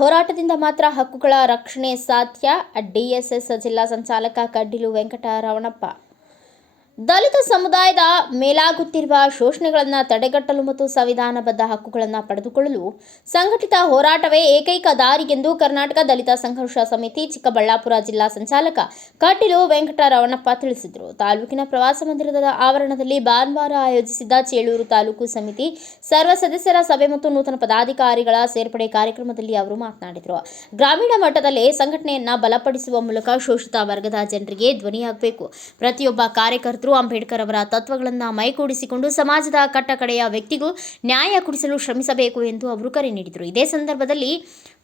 ಹೋರಾಟದಿಂದ ಮಾತ್ರ ಹಕ್ಕುಗಳ ರಕ್ಷಣೆ ಸಾಧ್ಯ. ಡಿಎಸ್ಎಸ್ ಜಿಲ್ಲಾ ಸಂಚಾಲಕ ಕಡ್ಡಿಲು ವೆಂಕಟರಮಣಪ್ಪ. ದಲಿತ ಸಮುದಾಯದ ಮೇಲಾಗುತ್ತಿರುವ ಶೋಷಣೆಗಳನ್ನು ತಡೆಗಟ್ಟಲು ಮತ್ತು ಸಂವಿಧಾನಬದ್ಧ ಹಕ್ಕುಗಳನ್ನು ಪಡೆದುಕೊಳ್ಳಲು ಸಂಘಟಿತ ಹೋರಾಟವೇ ಏಕೈಕ ದಾರಿ ಎಂದು ಕರ್ನಾಟಕ ದಲಿತ ಸಂಘರ್ಷ ಸಮಿತಿ ಚಿಕ್ಕಬಳ್ಳಾಪುರ ಜಿಲ್ಲಾ ಸಂಚಾಲಕ ಕಡ್ಡಿಲು ವೆಂಕಟರಮಣಪ್ಪ ತಿಳಿಸಿದರು. ತಾಲೂಕಿನ ಪ್ರವಾಸ ಮಂದಿರದ ಆವರಣದಲ್ಲಿ ಭಾನುವಾರ ಆಯೋಜಿಸಿದ್ದ ಚೇಳೂರು ತಾಲೂಕು ಸಮಿತಿ ಸರ್ವ ಸದಸ್ಯರ ಸಭೆ ಮತ್ತು ನೂತನ ಪದಾಧಿಕಾರಿಗಳ ಸೇರ್ಪಡೆ ಕಾರ್ಯಕ್ರಮದಲ್ಲಿ ಅವರು ಮಾತನಾಡಿದರು. ಗ್ರಾಮೀಣ ಮಟ್ಟದಲ್ಲೇ ಸಂಘಟನೆಯನ್ನು ಬಲಪಡಿಸುವ ಮೂಲಕ ಶೋಷಿತ ವರ್ಗದ ಜನರಿಗೆ ಧ್ವನಿಯಾಗಬೇಕು. ಪ್ರತಿಯೊಬ್ಬ ಕಾರ್ಯಕರ್ತರು ಅಂಬೇಡ್ಕರ್ ಅವರ ತತ್ವಗಳನ್ನು ಮೈಗೂಡಿಸಿಕೊಂಡು ಸಮಾಜದ ಕಟ್ಟಕಡೆಯ ವ್ಯಕ್ತಿಗೂ ನ್ಯಾಯ ಕೊಡಿಸಲು ಶ್ರಮಿಸಬೇಕು ಎಂದು ಅವರು ಕರೆ ನೀಡಿದರು. ಇದೇ ಸಂದರ್ಭದಲ್ಲಿ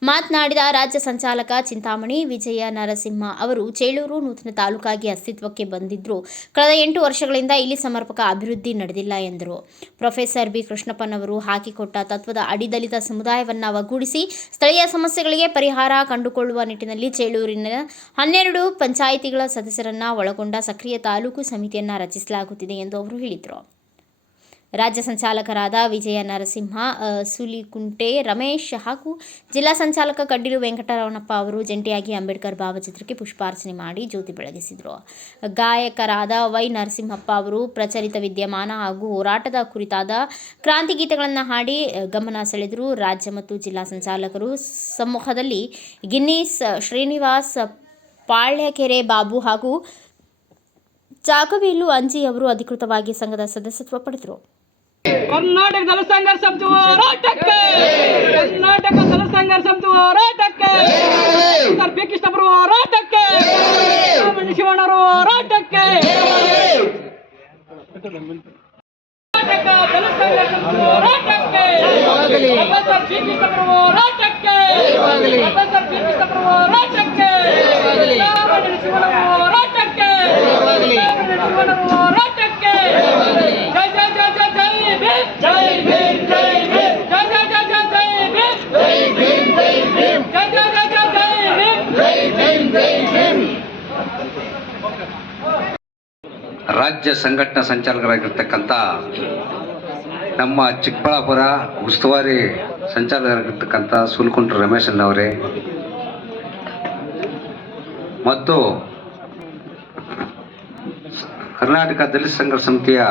ಮಾತನಾಡಿದ ರಾಜ್ಯ ಸಂಚಾಲಕ ಚಿಂತಾಮಣಿ ವಿಜಯ ನರಸಿಂಹ ಅವರು, ಚೇಳೂರು ನೂತನ ತಾಲೂಕಾಗಿ ಅಸ್ತಿತ್ವಕ್ಕೆ ಬಂದಿದ್ದರೂ ಕಳೆದ 8 ವರ್ಷಗಳಿಂದ ಇಲ್ಲಿ ಸಮರ್ಪಕ ಅಭಿವೃದ್ಧಿ ನಡೆದಿಲ್ಲ ಎಂದರು. ಪ್ರೊಫೆಸರ್ ಬಿ ಕೃಷ್ಣಪ್ಪನವರು ಹಾಕಿಕೊಟ್ಟ ತತ್ವದ ಅಡಿ ದಲಿತ ಸಮುದಾಯವನ್ನು ಒಗ್ಗೂಡಿಸಿ ಸ್ಥಳೀಯ ಸಮಸ್ಯೆಗಳಿಗೆ ಪರಿಹಾರ ಕಂಡುಕೊಳ್ಳುವ ನಿಟ್ಟಿನಲ್ಲಿ ಚೇಳೂರಿನ 12 ಪಂಚಾಯಿತಿಗಳ ಸದಸ್ಯರನ್ನು ಒಳಗೊಂಡ ಸಕ್ರಿಯ ತಾಲೂಕು ಸಮಿತಿಯನ್ನು ರಚಿಸಲಾಗುತ್ತಿದೆ ಎಂದು ಅವರು ಹೇಳಿದರು. ರಾಜ್ಯ ಸಂಚಾಲಕರಾದ ವಿಜಯ ನರಸಿಂಹ, ಸುಲಿಕುಂಟೆ ರಮೇಶ್ ಹಾಗೂ ಜಿಲ್ಲಾ ಸಂಚಾಲಕ ಕಡ್ಡಿಲು ವೆಂಕಟರಮಣಪ್ಪ ಅವರು ಜಂಟಿಯಾಗಿ ಅಂಬೇಡ್ಕರ್ ಭಾವಚಿತ್ರಕ್ಕೆ ಪುಷ್ಪಾರ್ಚನೆ ಮಾಡಿ ಜ್ಯೋತಿ ಬೆಳಗಿಸಿದರು. ಗಾಯಕರಾದ ವೈ ನರಸಿಂಹಪ್ಪ ಅವರು ಪ್ರಚಲಿತ ವಿದ್ಯಮಾನ ಹಾಗೂ ಹೋರಾಟದ ಕುರಿತಾದ ಕ್ರಾಂತಿ ಗೀತೆಗಳನ್ನು ಹಾಡಿ ಗಮನ ಸೆಳೆದರು. ರಾಜ್ಯ ಮತ್ತು ಜಿಲ್ಲಾ ಸಂಚಾಲಕರು ಸಮ್ಮುಖದಲ್ಲಿ ಗಿನ್ನೀಸ್ ಶ್ರೀನಿವಾಸ್, ಪಾಳ್ಯಕೆರೆ ಬಾಬು ಹಾಗೂ ಚಾಕವೇಲು ಅಂಜಿ ಅವರು ಅಧಿಕೃತವಾಗಿ ಸಂಘದ ಸದಸ್ಯತ್ವ ಪಡೆದರು. ಕರ್ನಾಟಕ ದಲಿತ ಸಂಘರ್ಷ ಸಮಿತಿ ಹೋರಾಟಕ್ಕೆ, ಕರ್ನಾಟಕ ದಲಿತ ಸಂಘರ್ಷ ಸಮಿತಿ ಹೋರಾಟಕ್ಕೆ, ಸರ್ ಬಿ ಕೃಷ್ಣಪ್ಪರ ಹೋರಾಟಕ್ಕೆ, ಶಿವಣ್ಣರ ಹೋರಾಟಕ್ಕೆ, ದಲಿತ ಸಂಘರ್ಷ ಸಮಿತಿ ಹೋರಾಟಕ್ಕೆ, ಪ್ರೊಫೆಸರ್ ಬಿ ಕೃಷ್ಣಪ್ಪರ ಹೋರಾಟಕ್ಕೆ, ಪ್ರೊಫೆಸರ್ ಬಿ ಕೃಷ್ಣಪ್ಪರ ಹೋರಾಟಕ್ಕೆ, ಶಿವಣ್ಣರ ಹೋರಾಟಕ್ಕೆ, ಶಿವಣ್ಣರ ಹೋರಾಟಕ್ಕೆ, ಜೈ ಜೈ ಜೈ ಜೈ ಜೈ ಭೀಮ್, ಜೈ ಭೀಮ್, ಜೈ ಭೀಮ್, ಜೈ ಜೈ ಜೈ ಜೈ ಭೀಮ್, ಜೈ ಭೀಮ್, ಜೈ ಭೀಮ್, ಜೈ ಜೈ ಜೈ ಜೈ ಭೀಮ್, ಜೈ ಭೀಮ್, ಜೈ ಭೀಮ್. ರಾಜ್ಯ ಸಂಘಟನಾ ಸಂಚಾಲಕರಾಗಿರ್ತಕ್ಕಂಥ ನಮ್ಮ ಚಿಕ್ಕಬಳ್ಳಾಪುರ ಉಸ್ತುವಾರಿ ಸಂಚಾಲಕರಾಗಿರ್ತಕ್ಕಂಥ ಸುಲಿಕುಂಟೆ ರಮೇಶ್ ಅವರೇ ಮತ್ತು ಕರ್ನಾಟಕ ದಲಿತ ಸಂಘರ್ಷ ಸಮಿತಿಯ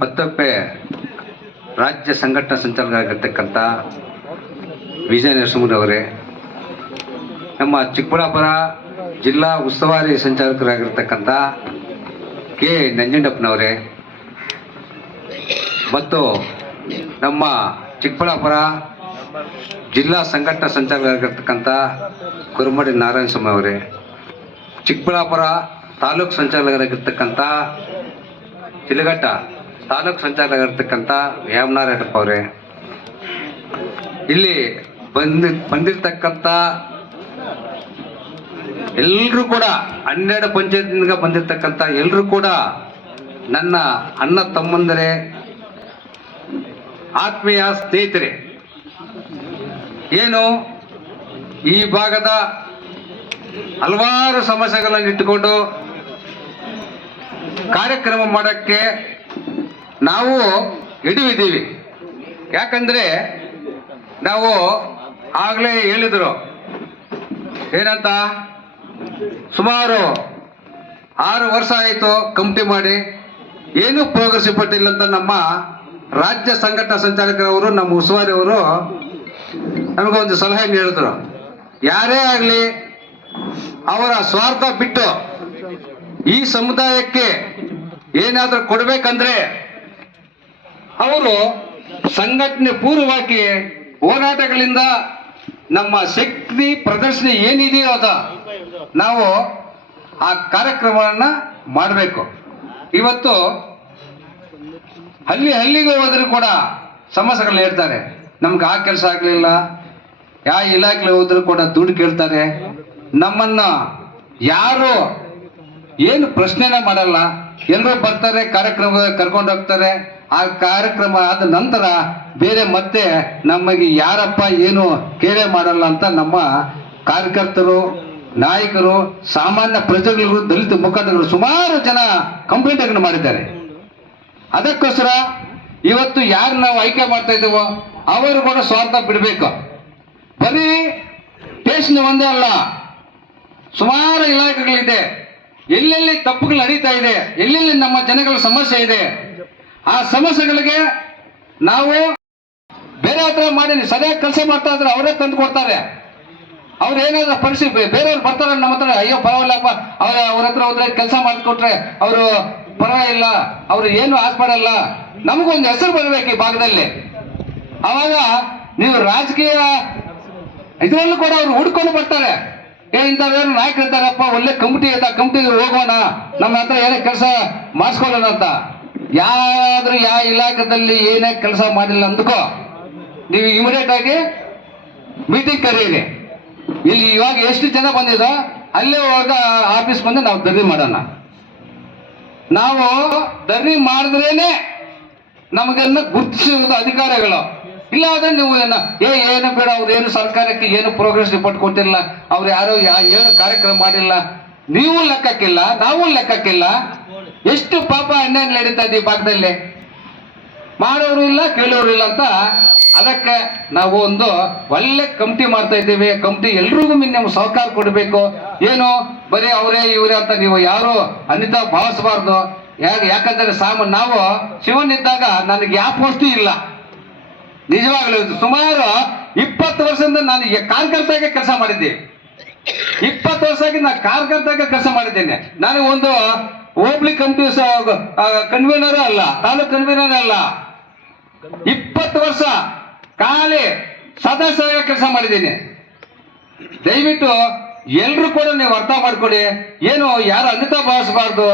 ಮತ್ತೊಬ್ಬ ರಾಜ್ಯ ಸಂಘಟನಾ ಸಂಚಾಲಕರಾಗಿರ್ತಕ್ಕಂಥ ವಿಜಯ ನರಸಿಂಹರವರೇ, ನಮ್ಮ ಚಿಕ್ಕಬಳ್ಳಾಪುರ ಜಿಲ್ಲಾ ಉಸ್ತುವಾರಿ ಸಂಚಾಲಕರಾಗಿರ್ತಕ್ಕಂಥ ಕೆ ನಂಜಂಡಪ್ಪನವರೇ ಮತ್ತು ನಮ್ಮ ಚಿಕ್ಕಬಳ್ಳಾಪುರ ಜಿಲ್ಲಾ ಸಂಘಟನಾ ಸಂಚಾಲಕರಾಗಿರ್ತಕ್ಕಂಥ ಕುರುಮಡಿ ನಾರಾಯಣಸ್ವಾಮಿ ಅವರೇ, ಚಿಕ್ಕಬಳ್ಳಾಪುರ ತಾಲೂಕು ಸಂಚಾಲಕರಾಗಿರ್ತಕ್ಕಂಥ ಚಿಲಘಟ್ಟ ತಾಲೂಕು ಸಂಚಾಲಕರಾಗಿರ್ತಕ್ಕಂಥ ವ್ಯಾಮನಾರಾಯಣಪ್ಪ ಅವರೇ, ಇಲ್ಲಿ ಬಂದಿರ್ತಕ್ಕಂಥ ಎಲ್ಲರೂ ಕೂಡ 12 ಪಂಚಾಯತ್ನಿಂದ ಬಂದಿರತಕ್ಕಂಥ ಎಲ್ಲರೂ ಕೂಡ ನನ್ನ ಅಣ್ಣ ತಮ್ಮಂದರೇ, ಆತ್ಮೀಯ ಸ್ನೇಹಿತರೆ. ಏನು ಈ ಭಾಗದ ಹಲವಾರು ಸಮಸ್ಯೆಗಳನ್ನು ಇಟ್ಟುಕೊಂಡು ಕಾರ್ಯಕ್ರಮ ಮಾಡೋಕ್ಕೆ ನಾವು ಹಿಡಿವಿದ್ದೀವಿ. ಯಾಕಂದರೆ ನಾವು ಆಗಲೇ ಹೇಳಿದರು ಏನಂತ, ಸುಮಾರು 6 ವರ್ಷ ಆಯಿತು ಕಮಿಟಿ ಮಾಡಿ, ಏನೂ ಪ್ರೋಗ್ರೆಸ್ ರಿಪೋರ್ಟ್ ಇಲ್ಲ ಅಂತ ನಮ್ಮ ರಾಜ್ಯ ಸಂಘಟನಾ ಸಂಚಾಲಕರವರು, ನಮ್ಮ ಉಸ್ತುವಾರಿ ಅವರು ನಮಗೊಂದು ಸಲಹೆ ನೀಡಿದ್ರು. ಯಾರೇ ಆಗಲಿ ಅವರ ಸ್ವಾರ್ಥ ಬಿಟ್ಟು ಈ ಸಮುದಾಯಕ್ಕೆ ಏನಾದರೂ ಕೊಡಬೇಕಂದ್ರೆ ಅವರು ಸಂಘಟನೆ ಪೂರ್ವವಾಗಿ ಹೋರಾಟಗಳಿಂದ ನಮ್ಮ ಶಕ್ತಿ ಪ್ರದರ್ಶನ ಏನಿದೆಯೋ ಅದ ನಾವು ಆ ಕಾರ್ಯಕ್ರಮವನ್ನು ಮಾಡಬೇಕು. ಇವತ್ತು ಹಳ್ಳಿಗೆ ಹೋದರೂ ಕೂಡ ಸಮಸ್ಯೆಗಳನ್ನ ಹೇಳ್ತಾರೆ. ನಮ್ಗೆ ಆ ಕೆಲಸ ಆಗಲಿಲ್ಲ, ಯಾವ ಇಲಾಖೆಗೆ ಹೋದರೂ ಕೂಡ ದುಡ್ಡು ಕೇಳ್ತಾರೆ. ನಮ್ಮನ್ನು ಯಾರು ಏನು ಪ್ರಶ್ನೆನ ಮಾಡಲ್ಲ. ಎಲ್ಲರೂ ಬರ್ತಾರೆ, ಕಾರ್ಯಕ್ರಮ ಕರ್ಕೊಂಡು ಹೋಗ್ತಾರೆ. ಆ ಕಾರ್ಯಕ್ರಮ ಆದ ನಂತರ ಬೇರೆ ಮತ್ತೆ ನಮಗೆ ಯಾರಪ್ಪ ಏನು ಕೇಳೇ ಮಾಡಲ್ಲ ಅಂತ ನಮ್ಮ ಕಾರ್ಯಕರ್ತರು, ನಾಯಕರು, ಸಾಮಾನ್ಯ ಪ್ರಜೆಗಳು, ದಲಿತ ಮುಖಂಡರು ಸುಮಾರು ಜನ ಕಂಪ್ಲೇಂಟ್ಗಳನ್ನು ಮಾಡಿದ್ದಾರೆ. ಅದಕ್ಕೋಸ್ಕರ ಇವತ್ತು ಯಾರು ನಾವು ಆಯ್ಕೆ ಮಾಡ್ತಾ ಇದ್ದೀವೋ ಅವರು ಕೂಡ ಸ್ವಾರ್ಥ ಬಿಡಬೇಕು. ಬರೀ ಸ್ಟೇಷನ್ ಒಂದೇ ಅಲ್ಲ, ಸುಮಾರು ಇಲಾಖೆಗಳಿದೆ. ಎಲ್ಲೆಲ್ಲಿ ತಪ್ಪುಗಳು ನಡೀತಾ ಇದೆ, ಎಲ್ಲೆಲ್ಲಿ ನಮ್ಮ ಜನಗಳ ಸಮಸ್ಯೆ ಇದೆ, ಆ ಸಮಸ್ಯೆಗಳಿಗೆ ನಾವು ಬೇರೆ ಹತ್ರ ಮಾಡಿ ಸರಿಯಾಗಿ ಕೆಲಸ ಮಾಡ್ತಾ ಇದ್ರೆ ಅವರೇ ತಂದು ಕೊಡ್ತಾರೆ. ಅವ್ರು ಏನಾದ್ರು ಪರಿಸ್ಥಿತಿ ಬೇರೆಯವ್ರು ಬರ್ತಾರೆ ನಮ್ಮ ಹತ್ರ, ಅಯ್ಯೋ ಪರವಾಗಿಲ್ಲಪ್ಪ ಅವ್ರ ಹತ್ರ ಹೋದ್ರೆ ಕೆಲಸ ಮಾಡಿಕೊಟ್ರೆ ಅವರು ಪರವಾಗಿಲ್ಲ, ಅವ್ರು ಏನು ಆಸ್ಪಡಲ್ಲ, ನಮಗೊಂದು ಹೆಸರು ಬರಬೇಕು ಈ ಭಾಗದಲ್ಲಿ. ಅವಾಗ ನೀವು ರಾಜಕೀಯ ಇದರಲ್ಲೂ ಕೂಡ ಅವ್ರು ಹುಡ್ಕೊಂಡು ಬರ್ತಾರೆ. ಇಂಥವ್ರೇನು ನಾಯಕರು ಇದ್ದಾರಪ್ಪ, ಒಳ್ಳೆ ಕಮಿಟಿ ಇದೆ, ಕಮಿಟಿಗೆ ಹೋಗೋಣ, ನಮ್ಮ ಹತ್ರ ಏನೇ ಕೆಲಸ ಮಾಡಿಸ್ಕೊಳ್ಳೋಣ ಅಂತ. ಯಾರಾದ್ರೂ ಯಾವ ಇಲಾಖೆದಲ್ಲಿ ಏನೇ ಕೆಲಸ ಮಾಡಿಲ್ಲ ಅಂದ್ಕೋ, ನೀವು ಇಮಿಡಿಯೇಟ್ ಆಗಿ ಮೀಟಿಂಗ್ ಕರೀರಿ. ಇಲ್ಲಿ ಇವಾಗ ಎಷ್ಟು ಜನ ಬಂದಿದೋ ಅಲ್ಲೇ ಹೋಗ ಆಫೀಸ್ ಬಂದು ನಾವು ಧರಣಿ ಮಾಡೋಣ. ನಾವು ಧರಣಿ ಮಾಡಿದ್ರೇನೆ ನಮಗನ್ನ ಗುರುತಿಸುವುದು ಅಧಿಕಾರಿಗಳು. ಇಲ್ಲ ಆದ್ರೆ ನೀವು ಏನು ಬೇಡ, ಅವ್ರು ಏನು ಸರ್ಕಾರಕ್ಕೆ ಏನು ಪ್ರೋಗ್ರೆಸ್ ರಿಪೋರ್ಟ್ ಕೊಟ್ಟಿಲ್ಲ, ಅವ್ರು ಯಾರು ಏನು ಕಾರ್ಯಕ್ರಮ ಮಾಡಿಲ್ಲ, ನೀವು ಲೆಕ್ಕಕ್ಕಿಲ್ಲ, ನಾವು ಲೆಕ್ಕಕ್ಕಿಲ್ಲ. ಎಷ್ಟು ಪಾಪ ಅನ್ಯಾಯ ನಡೀತಾ ಇದೆ ಈ ಭಾಗದಲ್ಲಿ, ಮಾಡೋರು ಇಲ್ಲ ಕೇಳೋರು ಇಲ್ಲ ಅಂತ. ಅದಕ್ಕೆ ನಾವು ಒಂದು ಒಳ್ಳೆ ಕಮಿಟಿ ಮಾಡ್ತಾ ಇದ್ದೀವಿ. ಕಮಿಟಿ ಎಲ್ರಿಗೂ ನೀವು ಸಹಕಾರ ಕೊಡಬೇಕು. ಏನು ಬರೀ ಅವರೇ ಇವರೇ ಅಂತ ನೀವು ಯಾರು ಅನ್ಯತಾ ಭಾವಿಸಬಾರ್ದು. ಯಾಕಂದ್ರೆ ನಾವು ಶಿವನಿದ್ದಾಗ ನನಗೆ ಯಾವ ಪೋಸ್ಟು ಇಲ್ಲ. ನಿಜವಾಗ್ಲೂ ಸುಮಾರು 20 ವರ್ಷದಿಂದ ನಾನು ಕಾರ್ಯಕರ್ತಾಗೆ ಕೆಲಸ ಮಾಡಿದ್ದೆ. 20 ವರ್ಷ ಆಗಿ ನಾನು ಕಾರ್ಯಕರ್ತಾಗೆ ಕೆಲಸ ಮಾಡಿದ್ದೇನೆ. ನಾನು ಒಂದು ಹೋಬ್ಳಿ ಕಮಿಟಿ ಕನ್ವೀನರ್ ಅಲ್ಲ, ತಾಲೂಕ್ ಕನ್ವೀನರ್ ಅಲ್ಲ. 20 ವರ್ಷ ಖಾಲಿ ಸದಸ್ಯರಾಗಿ ಕೆಲಸ ಮಾಡಿದ್ದೀನಿ. ದಯವಿಟ್ಟು ಎಲ್ರು ಕೂಡ ನೀವು ಅರ್ಥ ಮಾಡ್ಕೊಡಿ. ಏನು ಯಾರು ಅನ್ಯತಾ ಭಾವಿಸಬಾರ್ದು.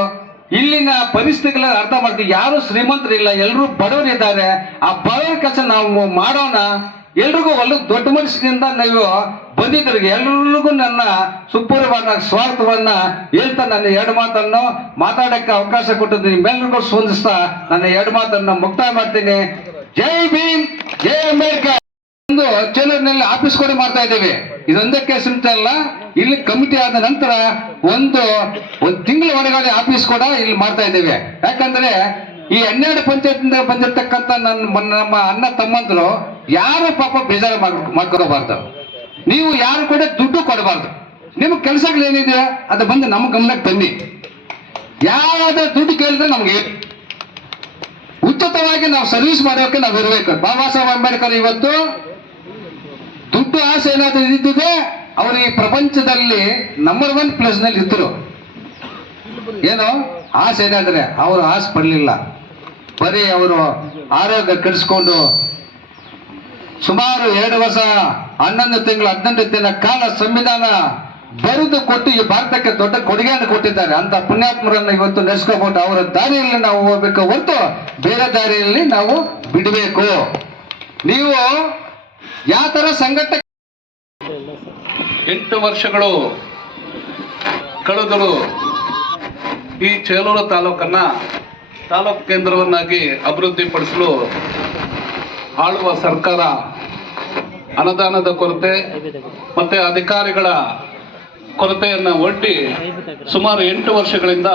ಇಲ್ಲಿನ ಪರಿಸ್ಥಿತಿಗಳನ್ನ ಅರ್ಥ ಮಾಡ್ತೀವಿ. ಯಾರು ಶ್ರೀಮಂತರಿಲ್ಲ, ಎಲ್ಲರೂ ಬಡವರಿದ್ದಾರೆ. ಆ ಬಡವರ ಕೆಲಸ ನಾವು ಮಾಡೋಣ. ಎಲ್ರಿಗೂ ಒಳ್ಳೆ ದೊಡ್ಡ ಮನಸ್ಸಿನಿಂದ ನೀವು ಬಂದಿದ್ರಿಗೆ ಎಲ್ರಿಗೂ ನನ್ನ ಸುಪೂರ್ವವಾದ ಸ್ವಾಗತವನ್ನ ಹೇಳ್ತಾ ನನ್ನ ಎರಡು ಮಾತನ್ನು ಮಾತಾಡಕ್ಕೆ ಅವಕಾಶ ಕೊಟ್ಟಿದ್ದು ನಿಮ್ಮೆಲ್ಲರಿಗೂ ಸ್ಪಂದಿಸ್ತಾ ನನ್ನ ಎರಡು ಮಾತನ್ನು ಮುಕ್ತಾಯ ಮಾಡ್ತೀನಿ. ಜೈ ಭೀಮ್, ಜೈ ಅಂಬೇಡ್ಕರ್. ಒಂದು ಚೇಲರ್ನಲ್ಲಿ ಆಫೀಸ್ ಕೂಡ ಮಾಡ್ತಾ ಇದ್ದೇವೆ. ಇದೊಂದೇ ಕೇಸ್ ಅಂತ ಅಲ್ಲ, ಇಲ್ಲಿ ಕಮಿಟಿ ಆದ ನಂತರ ಒಂದು ತಿಂಗಳ ಒಳಗಡೆ ಆಫೀಸ್ ಕೂಡ ಇಲ್ಲಿ ಮಾಡ್ತಾ ಇದ್ದೇವೆ. ಯಾಕಂದ್ರೆ ಈ 12 ಪಂಚಾಯತ್ನಿಂದ ಬಂದಿರತಕ್ಕಂತ ನಮ್ಮ ಅಣ್ಣ ತಮ್ಮಂದ್ರು ಯಾರು ಪಾಪ ಬೇಜಾರು ಮಾಡ್ಕೊಬಾರ್ದು. ನೀವು ಯಾರು ಕೂಡ ದುಡ್ಡು ಕೊಡಬಾರ್ದು. ನಿಮ್ಗೆ ಕೆಲಸಗಳೇನಿದೆ ಅದು ಬಂದು ನಮ್ಮ ಗಮನಕ್ಕೆ ತನ್ನಿ. ಯಾವ್ದಾದ್ರು ದುಡ್ಡು ಕೇಳಿದ್ರೆ ನಮ್ಗೆ ಉಚಿತವಾಗಿ ನಾವು ಸರ್ವಿಸ್ ಮಾಡೋಕೆ ನಾವು ಇರಬೇಕು. ಬಾಬಾ ಸಾಹೇಬ್ ಅಂಬೇಡ್ಕರ್ ಇವತ್ತು ದುಡ್ಡು ಆಸೆ ಏನಾದ್ರೂ ಇದ್ದಿದೆ, ಅವರು ಈ ಪ್ರಪಂಚದಲ್ಲಿ ನಂಬರ್ 1 ಪ್ಲೇಸ್ ನಲ್ಲಿ ಇದ್ರು. ಏನು ಆಸೆ ಏನಾದ್ರೆ ಅವರು ಆಸೆ ಪಡಲಿಲ್ಲ. ಬರೀ ಅವರು ಆರೋಗ್ಯ ಕೆಡಿಸ್ಕೊಂಡು ಸುಮಾರು 2 ವರ್ಷ 11 ತಿಂಗಳು 18 ದಿನ ಕಾಲ ಸಂವಿಧಾನ ಬರೆದು ಕೊಟ್ಟು ಈ ಭಾರತಕ್ಕೆ ದೊಡ್ಡ ಕೊಡುಗೆಯನ್ನು ಕೊಟ್ಟಿದ್ದಾರೆ. ಅಂತ ಪುಣ್ಯಾತ್ಮರನ್ನ ಇವತ್ತು ನೆನೆಸ್ಕೋಬಹುದು. ಅವರ ದಾರಿಯಲ್ಲಿ ನಾವು ಹೋಗ್ಬೇಕು ಹೊರತು ಬೇರೆ ದಾರಿಯಲ್ಲಿ ನಾವು ಬಿಡಬೇಕು. ನೀವು ಯಾವ ತರ ಸಂಘಟನೆ 8 ವರ್ಷಗಳು ಕಳೆದರೂ ಈ ಚೇಲೂರು ತಾಲೂಕನ್ನ ತಾಲೂಕು ಕೇಂದ್ರವನ್ನಾಗಿ ಅಭಿವೃದ್ಧಿಪಡಿಸಲು ಆಳುವ ಸರ್ಕಾರ ಅನುದಾನದ ಕೊರತೆ ಮತ್ತೆ ಅಧಿಕಾರಿಗಳ ಕೊರತೆಯನ್ನು ಒಡ್ಡಿ ಸುಮಾರು 8 ವರ್ಷಗಳಿಂದ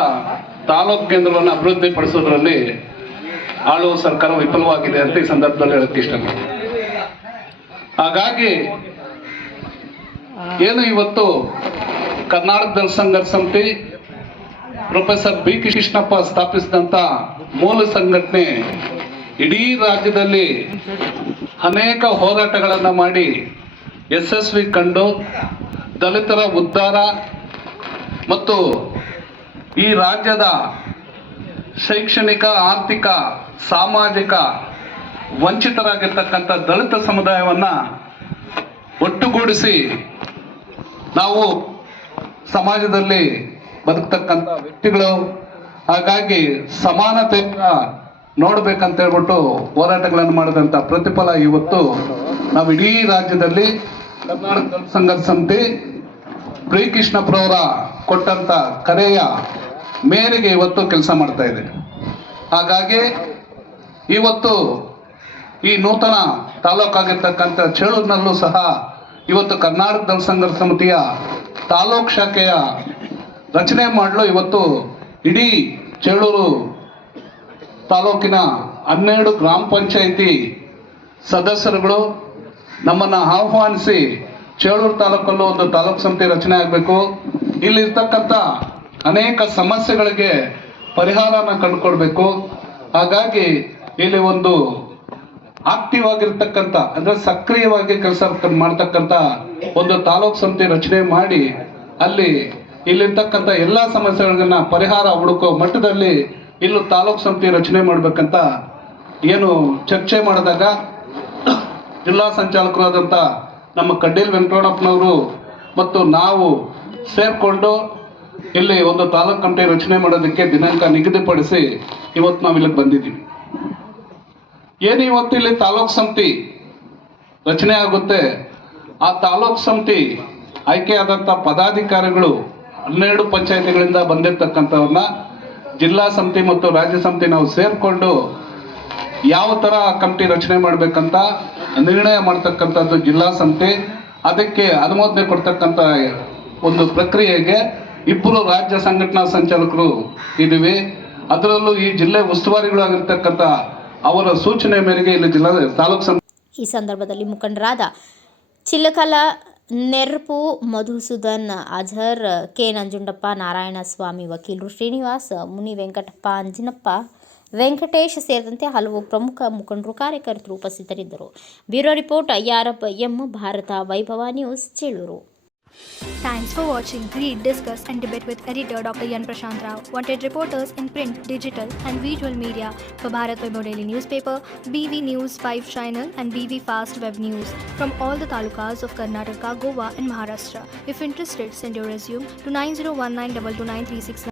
ತಾಲೂಕು ಕೇಂದ್ರವನ್ನು ಅಭಿವೃದ್ಧಿಪಡಿಸೋದ್ರಲ್ಲಿ ಆಳುವ ಸರ್ಕಾರ ವಿಫಲವಾಗಿದೆ ಅಂತ ಈ ಸಂದರ್ಭದಲ್ಲಿ ಹೇಳಕ್ಕೆ ಇಷ್ಟಪಡ್ತೀನಿ. ಹಾಗಾಗಿ ಏನು ಇವತ್ತು ಕರ್ನಾಟಕ ದಳ ಸಂಘರ್ಷ ಸಮಿತಿ ಪ್ರೊಫೆಸರ್ ಬಿ ಕೃಷ್ಣಪ್ಪ ಸ್ಥಾಪಿಸಿದಂಥ ಮೂಲ ಸಂಘಟನೆ ಇಡೀ ರಾಜ್ಯದಲ್ಲಿ ಅನೇಕ ಹೋರಾಟಗಳನ್ನು ಮಾಡಿ ಯಶಸ್ವಿ ಕಂಡು ದಲಿತರ ಉದ್ಧಾರ ಮತ್ತು ಈ ರಾಜ್ಯದ ಶೈಕ್ಷಣಿಕ, ಆರ್ಥಿಕ, ಸಾಮಾಜಿಕ ವಂಚಿತರಾಗಿರ್ತಕ್ಕಂಥ ದಲಿತ ಸಮುದಾಯವನ್ನು ಒಟ್ಟುಗೂಡಿಸಿ ನಾವು ಸಮಾಜದಲ್ಲಿ ಬದುಕ್ತಕ್ಕಂಥ ವ್ಯಕ್ತಿಗಳು. ಹಾಗಾಗಿ ಸಮಾನತೆಯಿಂದ ನೋಡ್ಬೇಕಂತ ಹೇಳ್ಬಿಟ್ಟು ಹೋರಾಟಗಳನ್ನು ಮಾಡಿದಂಥ ಪ್ರತಿಫಲ ಇವತ್ತು ನಾವು ಇಡೀ ರಾಜ್ಯದಲ್ಲಿ ಕರ್ನಾಟಕ ದಲಿತ ಸಂಘರ್ಷ ಸಮಿತಿ ಬಿ ಕೃಷ್ಣಪ್ಪರವರ ಕೊಟ್ಟಂತ ಕರೆಯ ಮೇರೆಗೆ ಇವತ್ತು ಕೆಲಸ ಮಾಡ್ತಾ ಇದೆ. ಹಾಗಾಗಿ ಇವತ್ತು ಈ ನೂತನ ತಾಲೂಕಾಗಿರ್ತಕ್ಕಂಥ ಚೇಳೂರಿನಲ್ಲೂ ಸಹ ಇವತ್ತು ಕರ್ನಾಟಕ ದಲಿತ ಸಂಘರ್ಷ ಸಮಿತಿಯ ತಾಲೂಕು ಶಾಖೆಯ ರಚನೆ ಮಾಡಲು ಇವತ್ತು ಇಡೀ ಚೇಳೂರು ತಾಲೂಕಿನ 12 ಗ್ರಾಮ ಪಂಚಾಯಿತಿ ಸದಸ್ಯರುಗಳು ನಮ್ಮನ್ನು ಆಹ್ವಾನಿಸಿ ಚೇಳೂರು ತಾಲೂಕಲ್ಲೂ ಒಂದು ತಾಲೂಕು ಸಮಿತಿ ರಚನೆ ಆಗಬೇಕು. ಇಲ್ಲಿರ್ತಕ್ಕಂಥ ಅನೇಕ ಸಮಸ್ಯೆಗಳಿಗೆ ಪರಿಹಾರನ ಕಂಡುಕೊಡ್ಬೇಕು. ಹಾಗಾಗಿ ಇಲ್ಲಿ ಒಂದು ಆಕ್ಟಿವ್ ಆಗಿರ್ತಕ್ಕಂಥ ಅಂದ್ರೆ ಸಕ್ರಿಯವಾಗಿ ಕೆಲಸ ಮಾಡ್ತಕ್ಕಂಥ ಒಂದು ತಾಲೂಕು ಸಮಿತಿ ರಚನೆ ಮಾಡಿ ಅಲ್ಲಿ ಇಲ್ಲಿರ್ತಕ್ಕಂಥ ಎಲ್ಲಾ ಸಮಸ್ಯೆಗಳನ್ನ ಪರಿಹಾರ ಹುಡುಕೋ ಮಟ್ಟದಲ್ಲಿ ಇಲ್ಲೂ ತಾಲೂಕು ಸಮಿತಿ ರಚನೆ ಮಾಡ್ಬೇಕಂತ ಏನು ಚರ್ಚೆ ಮಾಡಿದಾಗ ಜಿಲ್ಲಾ ಸಂಚಾಲಕರಾದಂಥ ನಮ್ಮ ಕಡ್ಡೀಲ್ ವೆಂಕಟರಮಣಪ್ಪನವರು ಮತ್ತು ನಾವು ಸೇರ್ಕೊಂಡು ಇಲ್ಲಿ ಒಂದು ತಾಲೂಕು ಕಮಿಟಿ ರಚನೆ ಮಾಡೋದಕ್ಕೆ ದಿನಾಂಕ ನಿಗದಿಪಡಿಸಿ ಇವತ್ತು ನಾವು ಇಲ್ಲಿಗೆ ಬಂದಿದ್ದೀವಿ. ಏನು ಇವತ್ತು ಇಲ್ಲಿ ತಾಲೂಕು ಸಮಿತಿ ರಚನೆ ಆಗುತ್ತೆ, ಆ ತಾಲೂಕು ಸಮಿತಿ ಆಯ್ಕೆಯಾದಂಥ ಪದಾಧಿಕಾರಿಗಳು 12 ಪಂಚಾಯತಿಗಳಿಂದ ಬಂದಿರತಕ್ಕಂಥವ್ರನ್ನ ಜಿಲ್ಲಾ ಸಮಿತಿ ಮತ್ತು ರಾಜ್ಯ ಸಮಿತಿ ನಾವು ಸೇರ್ಕೊಂಡು ಯಾವ ತರ ಕಮಿಟಿ ರಚನೆ ಮಾಡ್ಬೇಕಂತ ನಿರ್ಣಯ ಮಾಡ್ತಕ್ಕಂಥದ್ದು ಜಿಲ್ಲಾ ಸಮಿತಿ. ಅದಕ್ಕೆ ಅನುಮೋದನೆ ಕೊಡ್ತಕ್ಕಂಥ ಒಂದು ಪ್ರಕ್ರಿಯೆಗೆ 2 ರಾಜ್ಯ ಸಂಘಟನಾ ಸಂಚಾಲಕರು ಇದ್ದೀವಿ. ಅದರಲ್ಲೂ ಈ ಜಿಲ್ಲೆ ಉಸ್ತುವಾರಿಗಳು ಆಗಿರ್ತಕ್ಕಂಥ ಅವರ ಸೂಚನೆ ಮೇರೆಗೆ ಇಲ್ಲಿ ಜಿಲ್ಲಾ ತಾಲೂಕು ಸಮಿತಿ. ಈ ಸಂದರ್ಭದಲ್ಲಿ ಮುಖಂಡರಾದ ಚಿಲ್ಲಕಲ ನೆರ್ಪು ಮಧುಸೂದನ್, ಅಜರ್, ಕೆ ನಂಜುಂಡಪ್ಪ, ನಾರಾಯಣಸ್ವಾಮಿ, ವಕೀಲರು ಶ್ರೀನಿವಾಸ್, ಮುನಿ ವೆಂಕಟಪ್ಪ, ಅಂಜಿನಪ್ಪ, ವೆಂಕಟೇಶ್ ಸೇರಿದಂತೆ ಹಲವು ಪ್ರಮುಖ ಮುಖಂಡರು, ಕಾರ್ಯಕರ್ತರು ಉಪಸ್ಥಿತರಿದ್ದರು. Bureau report Yarappa M, Bharatha Vaibhava news, Chelur. Thanks for watching. Read, discuss and debate with editor Dr. Yan Prashant Rao. Wanted reporters in print, digital and visual media for Bharat Vaibhav Daily Newspaper, BV News 5 Channel and BV Fast Web News from all the talukas of Karnataka, Goa and Maharashtra. If interested, send your resume to 9019229369.